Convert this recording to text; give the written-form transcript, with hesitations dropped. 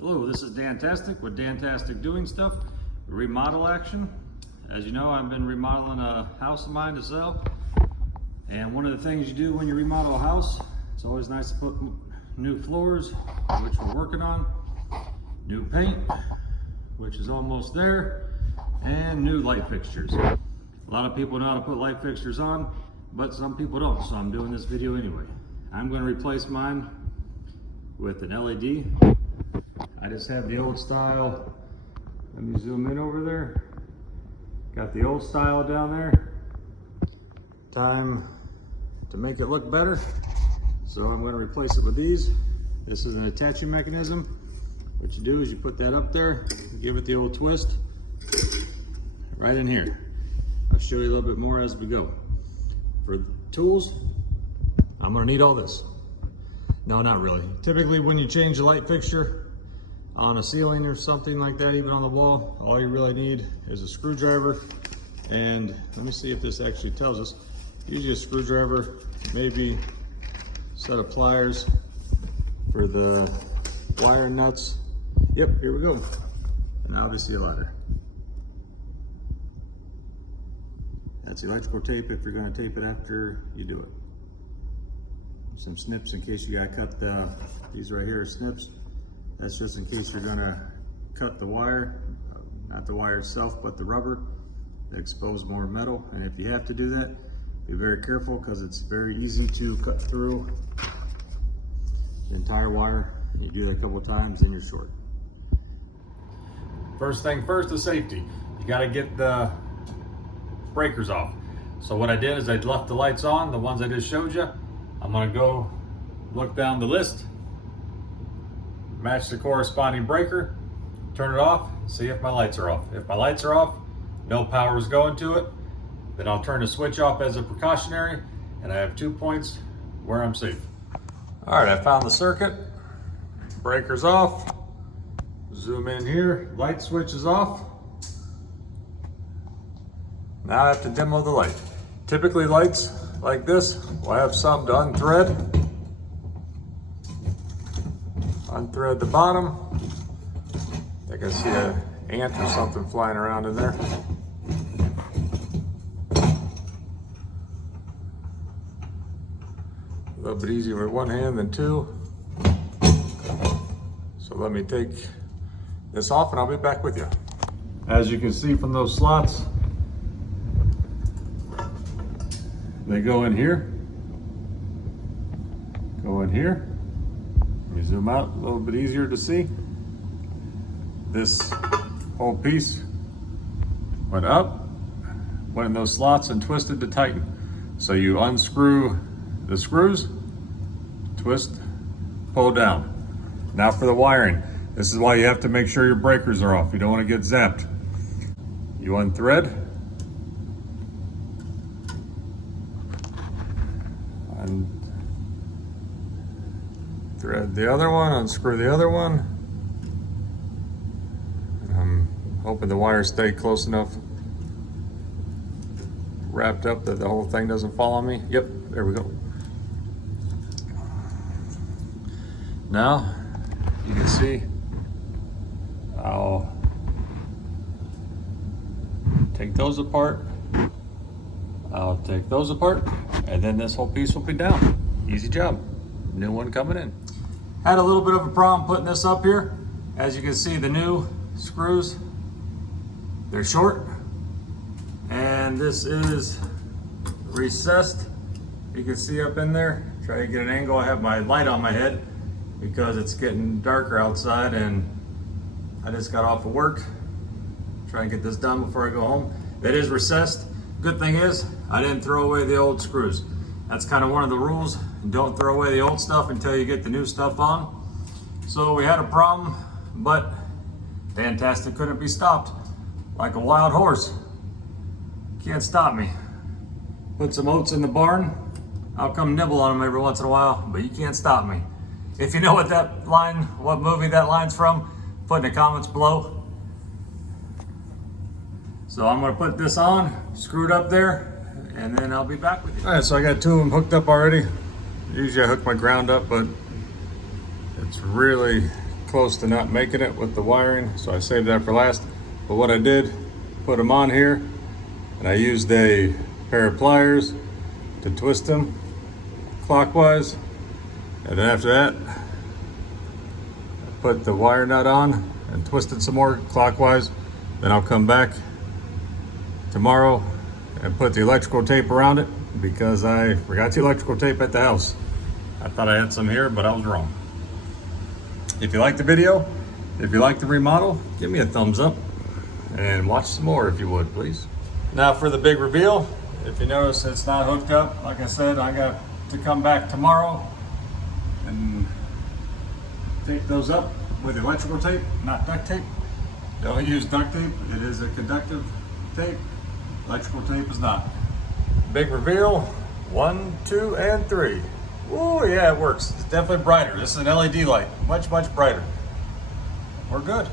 Hello, this is Dantastic with Dantastic Doing Stuff, remodel action. As you know, I've been remodeling a house of mine to sell. And one of the things you do when you remodel a house, it's always nice to put new floors, which we're working on, new paint, which is almost there, and new light fixtures. A lot of people know how to put light fixtures on, but some people don't, so I'm doing this video anyway. I'm going to replace mine with an LED. I just have the old style. Let me zoom in over there. Got the old style down there. Time to make it look better. So I'm going to replace it with these. This is an attaching mechanism. What you do is you put that up there, give it the old twist, right in here. I'll show you a little bit more as we go. For the tools, I'm going to need all this. No, not really. Typically when you change a light fixture on a ceiling or something like that, even on the wall, all you really need is a screwdriver. And let me see if this actually tells us. Usually a screwdriver, maybe a set of pliers for the wire nuts. Yep, here we go. And obviously a ladder. That's electrical tape if you're going to tape it after you do it. Some snips in case you got to cut these right here are snips. That's just in case you're going to cut the wire, not the wire itself, but the rubber to expose more metal. And if you have to do that, be very careful because it's very easy to cut through the entire wire. You do that a couple of times, then you're short. First thing first is safety. You got to get the breakers off. So what I did is I left the lights on, the ones I just showed you. I'm going to go look down the list, match the corresponding breaker, turn it off, see if my lights are off. If my lights are off, no power is going to it, then I'll turn the switch off as a precautionary, and I have 2 points where I'm safe. All right, I found the circuit. Breaker's off. Zoom in here, light switch is off. Now I have to demo the light. Typically lights like this will have some to unthread. Unthread the bottom. I think I see an ant or something flying around in there. A little bit easier with one hand than two. So let me take this off and I'll be back with you. As you can see from those slots, they go in here, go in here. Let me zoom out, a little bit easier to see. This whole piece went up, went in those slots and twisted to tighten. So you unscrew the screws, twist, pull down. Now for the wiring. This is why you have to make sure your breakers are off. You don't want to get zapped. You unthread. Thread the other one, unscrew the other one. I'm hoping the wires stay close enough wrapped up that the whole thing doesn't fall on me. Yep, there we go. Now you can see I'll take those apart. I'll take those apart, and then this whole piece will be down. Easy job. New one coming in. Had a little bit of a problem putting this up here. As you can see, the new screws, they're short. And this is recessed. You can see up in there. Try to get an angle. I have my light on my head because it's getting darker outside and I just got off of work. Try and get this done before I go home. It is recessed. Good thing is, I didn't throw away the old screws. That's kind of one of the rules. Don't throw away the old stuff until you get the new stuff on. So we had a problem, but Dantastic couldn't be stopped. Like a wild horse. Can't stop me. Put some oats in the barn. I'll come nibble on them every once in a while, but you can't stop me. If you know what that line, what movie that line's from, put in the comments below. So I'm gonna put this on, screwed up there, and then I'll be back with you. All right, so I got two of them hooked up already. Usually I hook my ground up, but it's really close to not making it with the wiring, so I saved that for last. But what I did, put them on here, and I used a pair of pliers to twist them clockwise. And then after that, I put the wire nut on and twisted some more clockwise. Then I'll come back tomorrow and put the electrical tape around it because I forgot the electrical tape at the house. I thought I had some here, but I was wrong. If you like the video, if you like the remodel, give me a thumbs up and watch some more if you would, please. Now for the big reveal. If you notice it's not hooked up, like I said, I got to come back tomorrow and tape those up with electrical tape, not duct tape. Don't use duct tape, it is a conductive tape. Electrical tape is not. Big reveal, 1, 2, and 3. Oh yeah, it works. It's definitely brighter. This is an LED light, much, much brighter. We're good.